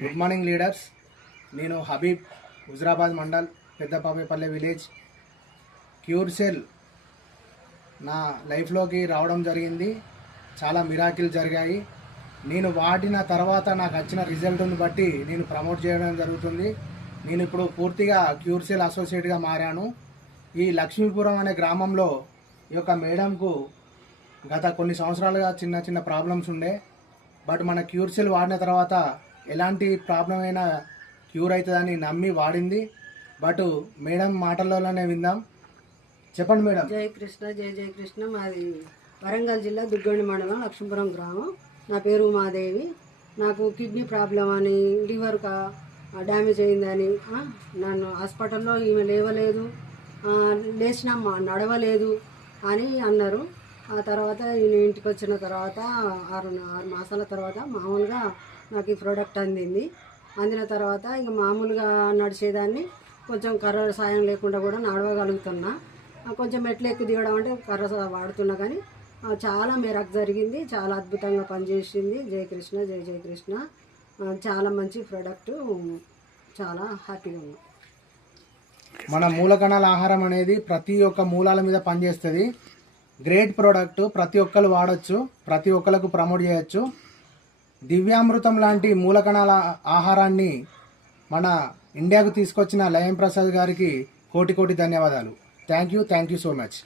Good morning leaders. నేను Habib, Huzurabad mandal, Peddapapepalle village. Cure cell నా లైఫ్లోకి రావడం జరిగింది. చాలా మిరాకిల్ జరిగాయి. నేను వాడిన తర్వాత నాకు వచ్చిన రిజల్ట్ని బట్టి నేను ప్రమోట్ చేయడం జరుగుతుంది. నేను ఇప్పుడు పూర్తిగా క్యూర్ సెల్ అసోసియేట్గా మారాను. ఈ లక్ష్మీపురం అనే గ్రామంలో ఈ యొక్క మేడంకు గత కొన్ని సంవత్సరాలుగా చిన్న చిన్న ప్రాబ్లమ్స్ ఉండే. బట్ మన క్యూర్ సెల్ వాడిన తర్వాత ఎలాంటి ప్రాబ్లం అయినా క్యూర్ అవుతుందని నమ్మి వాడింది. బట్ మేడం మాటల్లోనే విందాం. చెప్పండి మేడం. జై కృష్ణ, జై జై కృష్ణ. మాది వరంగల్ జిల్లా దుగ్గొండి మండలం లక్ష్మీపురం గ్రామం. నా పేరు ఉమాదేవి. నాకు కిడ్నీ ప్రాబ్లం అని, లివర్ డ్యామేజ్ అయిందని నన్ను హాస్పిటల్లో ఈమె లేవలేదు, లేచినా నడవలేదు అని అన్నారు. ఆ తర్వాత నేను ఇంటికి వచ్చిన తర్వాత 6 మాసాల తర్వాత మామూలుగా నాకు ఈ ప్రోడక్ట్ అందిన తర్వాత ఇక మామూలుగా నడిచేదాన్ని. కొంచెం కర్ర సాయం లేకుండా కూడా నడవగలుగుతున్నా. కొంచెం మెట్లు ఎక్కి దిగడం అంటే కర్ర వాడుతున్నా, కానీ చాలా మేరకు జరిగింది. చాలా అద్భుతంగా పనిచేసింది. జై కృష్ణ, జై జై కృష్ణ. చాలా మంచి ప్రోడక్ట్. చాలా హ్యాపీగా ఉంది. మన మూలకణాల ఆహారం అనేది ప్రతి ఒక్క మూలాల మీద పనిచేస్తుంది. గ్రేట్ ప్రోడక్ట్, ప్రతి ఒక్కరు వాడచ్చు, ప్రతి ఒక్కరికి ప్రమోట్ చేయొచ్చు. దివ్యామృతం లాంటి మూలకణాల ఆహారాన్ని మన ఇండియాకు తీసుకొచ్చిన లయం ప్రసాద్ గారికి కోటి కోటి ధన్యవాదాలు. Thank you so much.